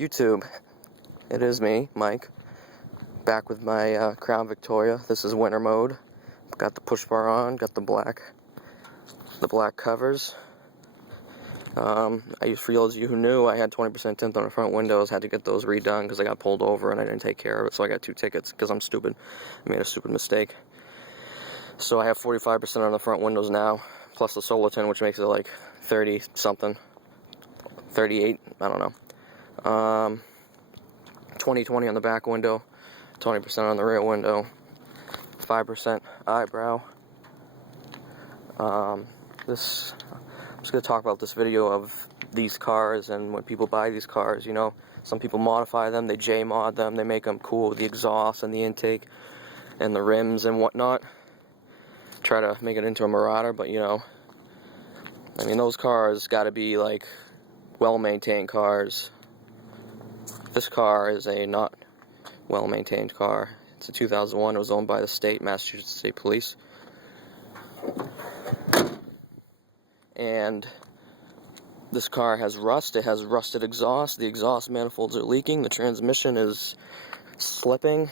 YouTube, it is me, Mike, back with my Crown Victoria. This is winter mode. Got the push bar on, got the black covers. For those of you who knew, I had 20% tint on the front windows, had to get those redone because I got pulled over and I didn't take care of it, so I got 2 tickets because I'm stupid. I made a stupid mistake. So I have 45% on the front windows now, plus the solar tint, which makes it like 30 something, 38, I don't know. 20/20 on the back window, 20% on the rear window, 5% eyebrow. I'm just going to talk about this video of these cars, and when people buy these cars, you know, some people modify them, they J-mod them, they make them cool with the exhaust and the intake and the rims and whatnot. Try to make it into a Marauder, but you know, I mean, those cars got to be like well-maintained cars. This car is a not well-maintained car. It's a 2001. It was owned by the state, Massachusetts State Police. And this car has rust. It has rusted exhaust. The exhaust manifolds are leaking. The transmission is slipping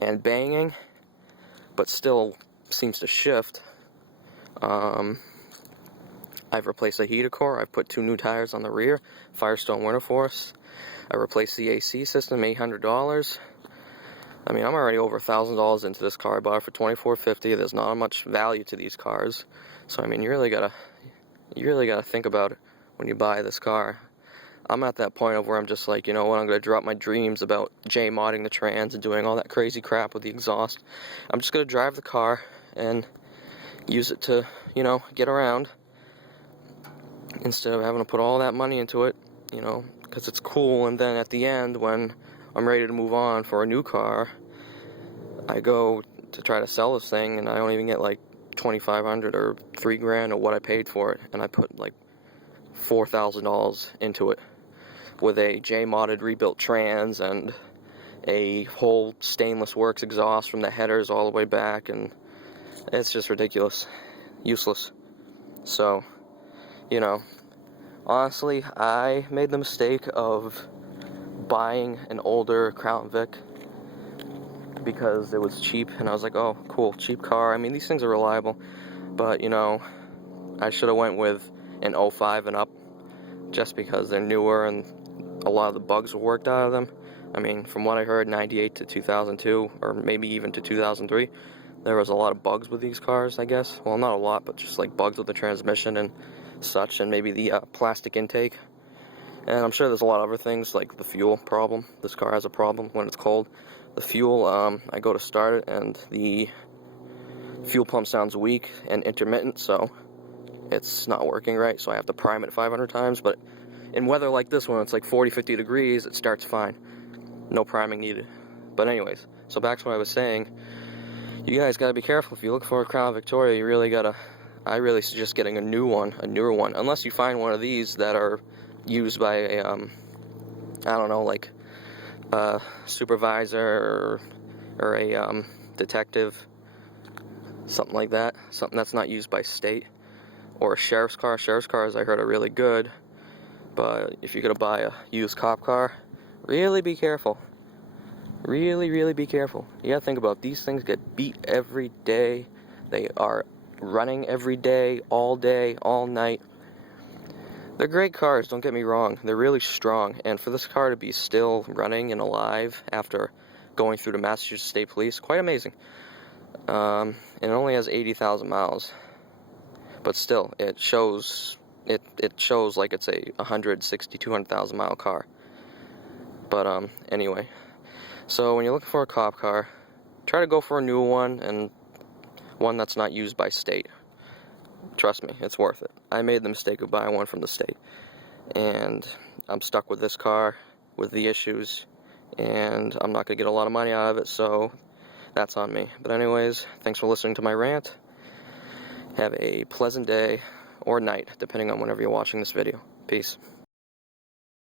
and banging, but still seems to shift. I've replaced the heater core. I've put 2 new tires on the rear, Firestone Winter Force. I replaced the AC system, $800. I mean, I'm already over $1,000 into this car. I bought it for $2,450. There's not much value to these cars, so I mean, you really gotta think about it when you buy this car. I'm at that point of where I'm just like, you know what, I'm gonna drop my dreams about J-modding the trans and doing all that crazy crap with the exhaust. I'm just gonna drive the car and use it to, you know, get around instead of having to put all that money into it, you know, because it's cool. And then at the end, when I'm ready to move on for a new car, I go to try to sell this thing and I don't even get like $2,500 or $3,000 or what I paid for it, and I put like $4,000 into it with a J-modded rebuilt trans and a whole stainless works exhaust from the headers all the way back, and it's just ridiculous, useless. So, you know, honestly, I made the mistake of buying an older Crown Vic because it was cheap, and I was like, oh, cool, cheap car. I mean, these things are reliable, but, you know, I should have went with an 05 and up just because they're newer and a lot of the bugs were worked out of them. I mean, from what I heard, 98 to 2002, or maybe even to 2003, there was a lot of bugs with these cars, I guess. Well, not a lot, but just like bugs with the transmission and such, and maybe the plastic intake. And I'm sure there's a lot of other things, like the fuel problem. This car has a problem when it's cold. The fuel, I go to start it, and the fuel pump sounds weak and intermittent, so it's not working right, so I have to prime it 500 times. But in weather like this one, it's like 40, 50 degrees, it starts fine. No priming needed. But anyways, so back to what I was saying. You guys gotta be careful. If you look for a Crown Victoria, you really gotta, I really suggest getting a newer one, unless you find one of these that are used by a, I don't know, like a supervisor or a detective, something like that, something that's not used by state, or a sheriff's car. Sheriff's cars, I heard, are really good, but if you're gonna buy a used cop car, really be careful. Really be careful. You gotta think about, these things get beat every day. They are running every day, all night. They're great cars, don't get me wrong. They're really strong, and for this car to be still running and alive after going through the Massachusetts State Police, quite amazing. And it only has 80,000 miles, but still, it shows like it's a 160, 200,000 mile car. But anyway, so when you're looking for a cop car, try to go for a new one, and one that's not used by state. Trust me, it's worth it. I made the mistake of buying one from the state, and I'm stuck with this car with the issues, and I'm not going to get a lot of money out of it, so that's on me. But anyways, thanks for listening to my rant. Have a pleasant day or night, depending on whenever you're watching this video. Peace.